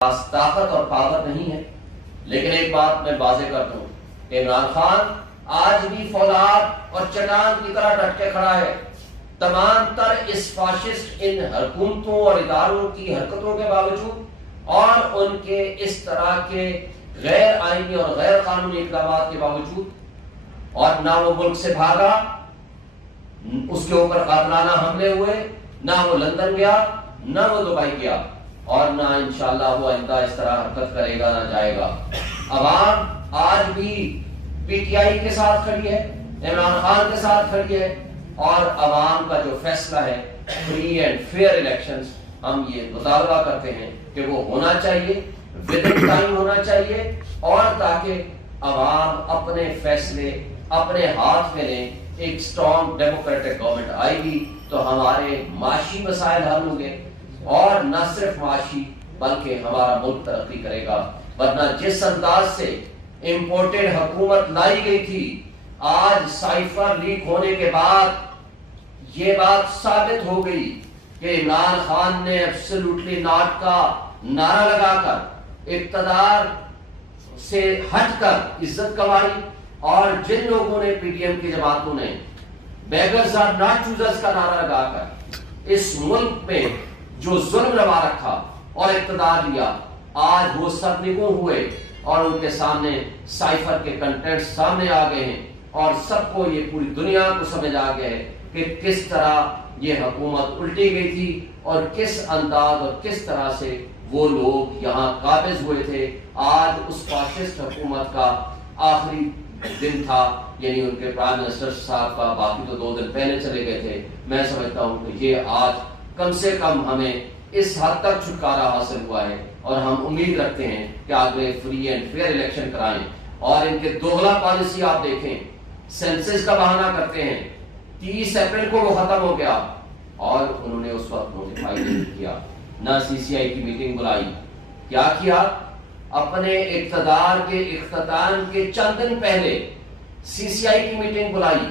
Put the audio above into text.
پاس طاقت اور پاور نہیں ہے، لیکن ایک بات میں واضح کر دوں کہ عمران خان آج بھی فولاد اور چٹان کی طرح ڈٹ کے کھڑا ہے۔ تمام تر اس فاشسٹ ان حکومتوں اور اداروں کی حرکتوں کے باوجود اور ان کے اس طرح کے غیر آئینی اور غیر قانونی اقدامات کے باوجود، اور نہ وہ ملک سے بھاگا، اس کے اوپر قاتلانہ حملے ہوئے، نہ وہ لندن گیا، نہ وہ دبئی گیا، اور نہ انشاءاللہ وہ آئندہ اس طرح حرکت کرے گا، نہ جائے گا۔ عوام آج بھی پی ٹی آئی کے ساتھ کھڑی ہے، عمران خان کے ساتھ کھڑی ہے، اور عوام کا جو فیصلہ ہے فری اینڈ فیئر الیکشنز، ہم یہ مطالبہ کرتے ہیں کہ وہ ہونا چاہیے، ودن ٹائم ہونا چاہیے، اور تاکہ عوام اپنے فیصلے اپنے ہاتھ میں لیں۔ ایک سٹرانگ ڈیموکریٹک گورنمنٹ آئے گی تو ہمارے معاشی مسائل حل ہوں گے، اور نہ صرف معاشی بلکہ ہمارا ملک ترقی کرے گا۔ ورنہ جس انداز سے امپورٹڈ حکومت لائی گئی تھی، آج سائفر لیک ہونے کے بعد یہ بات ثابت ہو گئی کہ عمران خان نے ایبسولوٹلی ناٹ کا نعرہ لگا کر اقتدار سے ہٹ کر عزت کمائی، اور جن لوگوں نے پی ڈی ایم کی جماعتوں نے بیگرز آر ناٹ چوزرز کا نعرہ لگا کر اس ملک میں جو ظلم روا رکھا اور اقتدار لیا، آج وہ سب نگوں ہوئے اور ان کے سامنے سائفر کے کنٹینٹ سامنے آ گئے ہیں، اور سب کو یہ پوری دنیا کو سمجھ آ گیا ہے کہ کس طرح یہ حکومت الٹی گئی تھی اور کس انداز اور کس طرح سے وہ لوگ یہاں قابض ہوئے تھے۔ آج اس فاشسٹ حکومت کا آخری دن تھا، یعنی ان کے پرائم منسٹر صاحب کا، باقی تو 2 دن پہلے چلے گئے تھے۔ میں سمجھتا ہوں کہ یہ آج کم سے کم ہمیں اس حد تک چھٹکارا حاصل ہوا ہے، اور ہم امید رکھتے ہیں کہ آگے فری اینڈ فیئر الیکشن کرائیں۔ اور ان کے دوغلا پالیسی آپ دیکھیں، سینسس کا بہانہ کرتے ہیں، 30 اپریل کو وہ ختم ہو گیا، اور انہوں نے اس وقت نوٹیفائی نہیں کیا، نہ سی سی آئی کی میٹنگ بلائی۔ کیا کیا؟ اپنے اقتدار کے اختتام کے چند دن پہلے سی سی آئی کی میٹنگ بلائی۔